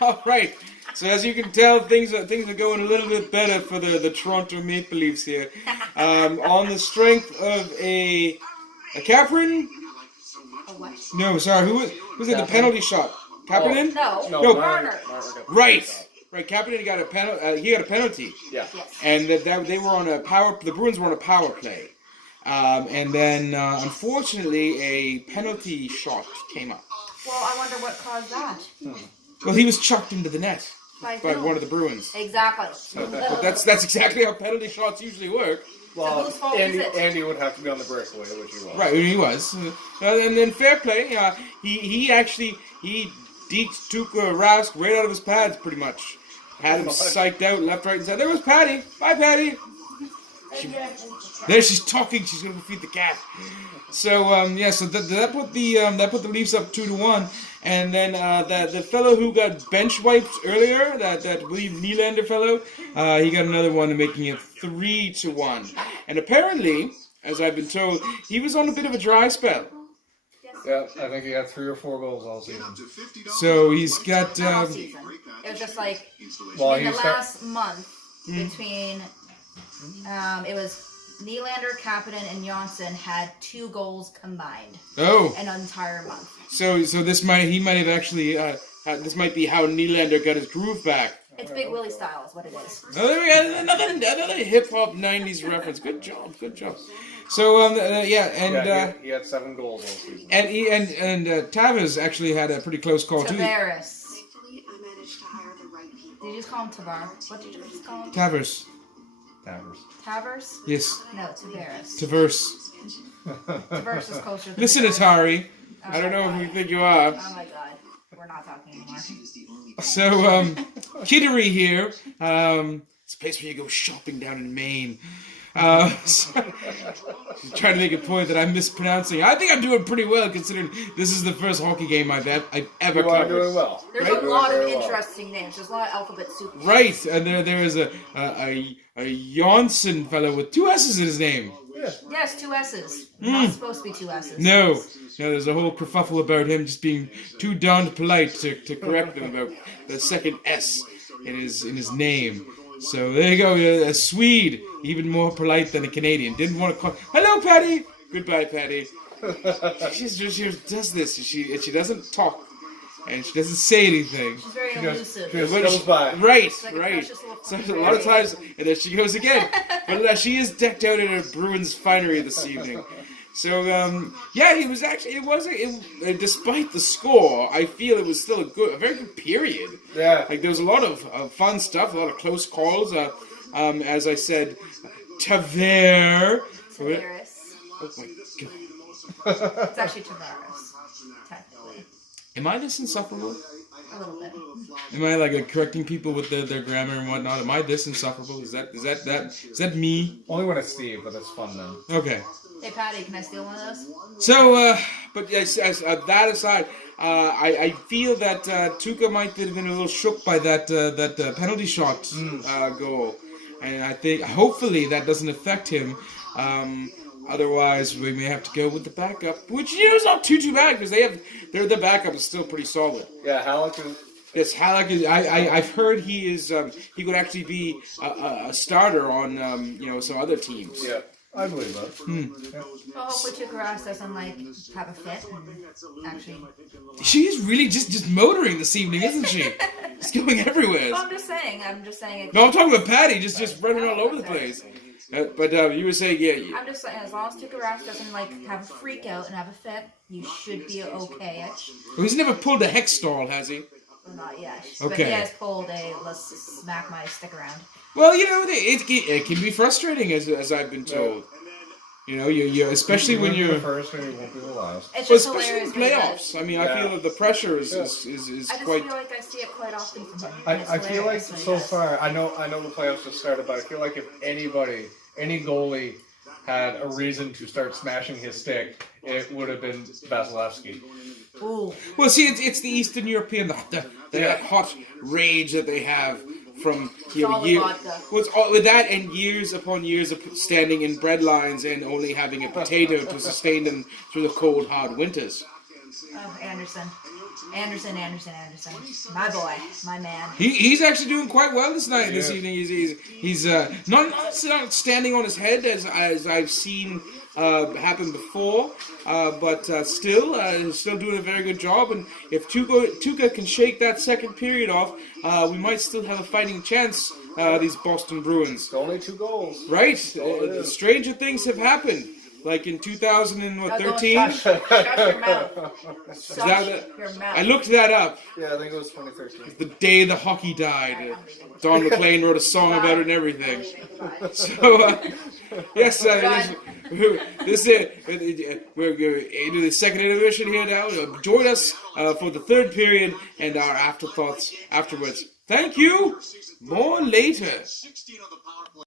All right. So as you can tell, things are going a little bit better for the Toronto Maple Leafs here. On the strength of a Kapanen? A what? No, sorry. Who was it? The penalty shot. Kapanen? No. Marner. Right. Kapanen got a penalty. He got a penalty. Yeah. Yes. And that they were on a power. The Bruins were on a power play. And then, unfortunately, a penalty shot came up. Well, I wonder what caused that. Well, he was chucked into the net By by who? one of the Bruins. Exactly. But that's exactly how penalty shots usually work. Well, whose fault is it? Andy would have to be on the breakaway, which he was. Right, he was. And then fair play. He actually deked Tuukka Rask right out of his pads, pretty much. Had him psyched out left, right, and center. There was Patty. Bye, Patty. There she's talking. She's going to feed the cat. So so that put the Leafs up 2-1, and then the fellow who got bench wiped earlier, that William Nylander fellow, he got another one, making it 3-1. And apparently, as I've been told, he was on a bit of a dry spell. Yeah, I think he had 3 or 4 goals all season. So he's got. Not all season. It was just like Well, in the he's last month between. It was Nylander, Kapanen, and Johnson had 2 goals combined. Oh. An entire month. So he might have actually. This might be how Nylander got his groove back. It's Big Willie style, is what it is. Oh, there we go. Another hip hop '90s reference. Good job. So he had 7 goals all season. And Tavares actually had a pretty close call too. Tavares. Did you just call him Tavares? What did you just call him? Tavares. Tavares? Yes. No, Tavares. Tavares. Tavares is closer than Listen, Tavares. Atari. Oh I don't know my who you God. think you are. Oh my god. We're not talking anymore. So, Kittery here. It's a place where you go shopping down in Maine. Trying to make a point that I'm mispronouncing. I think I'm doing pretty well considering this is the first hockey game I've ever You are covered. doing well. There's Right? a lot of Very well. interesting names. There's a lot of alphabet soup. Right, and there is a Janssen fellow with 2 S's in his name. Yeah. Yes, 2 S's. Not supposed to be 2 S's. No, there's a whole kerfuffle about him just being too darned polite to correct him about the second S in his name. So there you go, a Swede, even more polite than a Canadian. Didn't want to call. Hello, Patty. Goodbye, Patty. She does this. She doesn't talk, and she doesn't say anything. She's very elusive. She just goes by. Right, like a right. precious little So fucking a lot of baby. times, and there she goes again. But she is decked out in her Bruins finery this evening. So he was actually. Despite the score, I feel it was still a very good period. Yeah. Like there was a lot of fun stuff, a lot of close calls. As I said, Tavares. Oh my god. It's actually Tavares, technically. Am I this insufferable? A little bit. Am I like correcting people with their grammar and whatnot? Am I this insufferable? Is that me? Only when it's Steve, but that's fun then. Okay. Hey, Patty, can I steal one of those? So, but as that aside, I feel that Tuukka might have been a little shook by that penalty shot goal, and I think hopefully that doesn't affect him. Otherwise, we may have to go with the backup, which is not too bad because their backup is still pretty solid. Yeah, Halleck is... Yes, Halleck is. I've heard he is. He could actually be a starter on some other teams. Yeah, I believe that. Well, hopefully Tuukka doesn't have a fit and actually. She's really just motoring this evening, isn't she? Just going everywhere. Well, I'm just saying. No, I'm talking about Patty, just running all over the place. But you were saying, yeah. I'm just saying, as long as Tuukka doesn't have a freak out and have a fit, you should be okay-ish. Well, he's never pulled a hex stall, has he? Well, not yet. Okay. But he has pulled a let's smack my stick around. Well, it can be frustrating, as I've been told. You especially when you're the first and you won't be the last. It's well, just especially in hilarious. playoffs. I mean, I feel that the pressure is I just quite. feel like I see it quite often from him. I feel like It's hilarious when he so does. far, I know the playoffs just started, but I feel like if any goalie had a reason to start smashing his stick, it would have been Vasilevsky. Ooh. Well, see, it's the Eastern European, the hot rage that they have from all the year. vodka. Well, it's all with that and years upon years of standing in bread lines and only having a potato to sustain them through the cold, hard winters. Oh, Anderson. Anderson. My boy. My man. He's actually doing quite well this night, this Yeah. evening. He's not standing on his head as I've seen happen before, but still doing a very good job. And if Tuca can shake that second period off, we might still have a fighting chance. These Boston Bruins, It's only 2 goals. right? all it is. Stranger things have happened, like in 2013. Shut your mouth. that- Your mouth. I looked that up. Yeah, I think it was 2013. The day the hockey died. Don McLean wrote a song about it and everything. So, yes, this is we're into the second intermission here now. Join us for the third period and our afterthoughts afterwards. Thank you. More later.